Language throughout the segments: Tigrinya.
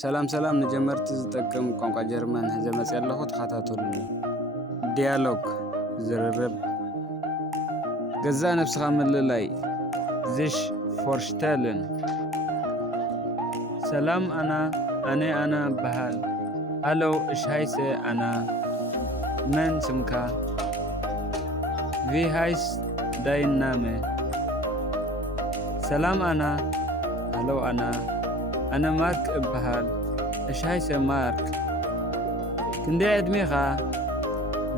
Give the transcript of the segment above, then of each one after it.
ሰላም ሰላም ንጀመርቲ ዝጠቅም ቋንቋ ጀርመን ዘመጽ ያለኹ ተኸታተሉኒ። ዲያሎግ ዝርርብ ገዛ ነፍስኻ ምልላይ ዝሽ ፎርሽተልን ሰላም ኣነ በሃል ሃለው እሽሃይሰ ኣና መን ስምካ ቪ ሃይስ ዳይናመ ሰላም ሃለው ኣነ ማርክ እበሃል እሽሃይሰ ማርክ ክንደይ ዕድሜኻ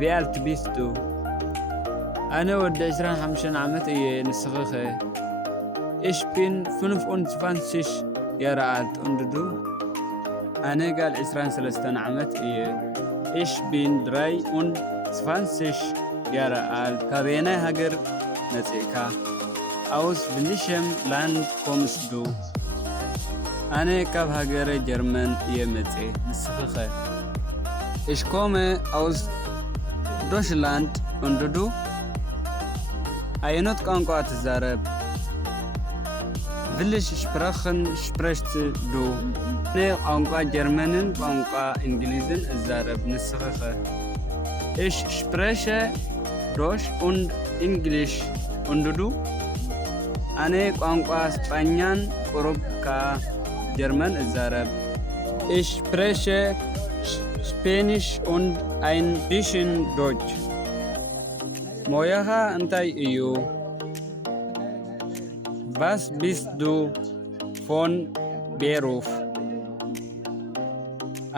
ቪኣልት ቢስቱ ኣነ ወዲ 25 ዓመት እየ ንስኽኸ እሽፒን 25 የረአት እንድዱ ኣነ ጋል 23 ዓመት እየ እሽፒን 23 የረአል ካበየናይ ሃገር መጽእካ ኣውስ ብንሸም ላንድ ኮምስዱ ኣነ ካብ ሃገረ ጀርመን እየ መጽ ንስኽኸ እሽኮመ ኣውስ ዶሽላንድ እንድዱ ኣየኖት ቋንቋ ትዛረብ ቪልሽ ሽፕረኽን ሽፕረሽት ዱ ነ ቋንቋ ጀርመንን ቋንቋ እንግሊዝን እዛረብ ንስኽኸ እሽ ሽፕረሸ ዶሽ und እንግሊሽ እንድዱ ኣነ ቋንቋ ስጳኛን ቁሩብካ ጀርመን እዛረብ ich spreche Spanish und ein bisschen Deutsch ሞያኻ እንታይ እዩ Was bist du von Beruf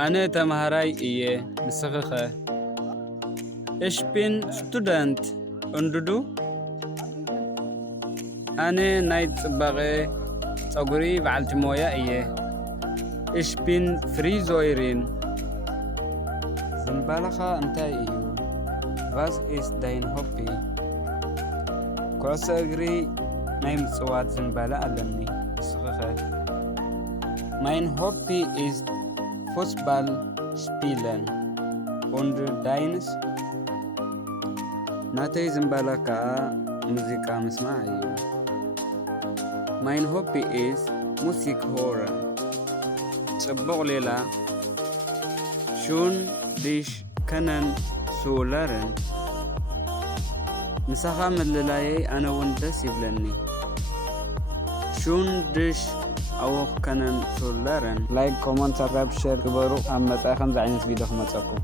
ኣነ ተምሃራይ እየ ንስኽኸ Ich bin Student እንድዱ ኣነ ናይ ጽባቐ ጸጉሪ በዓልቲ ሞያ እየ Ich bin Friseurin ዝምባለኻ እንታይ እዩ Was ist dein Hobby ኩዕሶ እግሪ ናይ ምጽዋት ዝምባለ ኣለኒ ንስኽኸ Mein Hobby ist Fußball spielen und deines ናተይ ዝምባለ ከዓ ሙዚቃ ምስማዕ እዩ Mein Hobby ist Musik hören ጽቡቕ ሌላ Schön dich kennenzulernen ንሳኻ ምልላየይ ኣነ እውን ደስ ይብለኒ Schön dich auch kennenzulernen ላይክ ኮመንት ሰብስክራይብ ሼር ግበሩ ኣብ መጻኢ ከምዚ ዓይነት ቪድዮ ክመጸኩም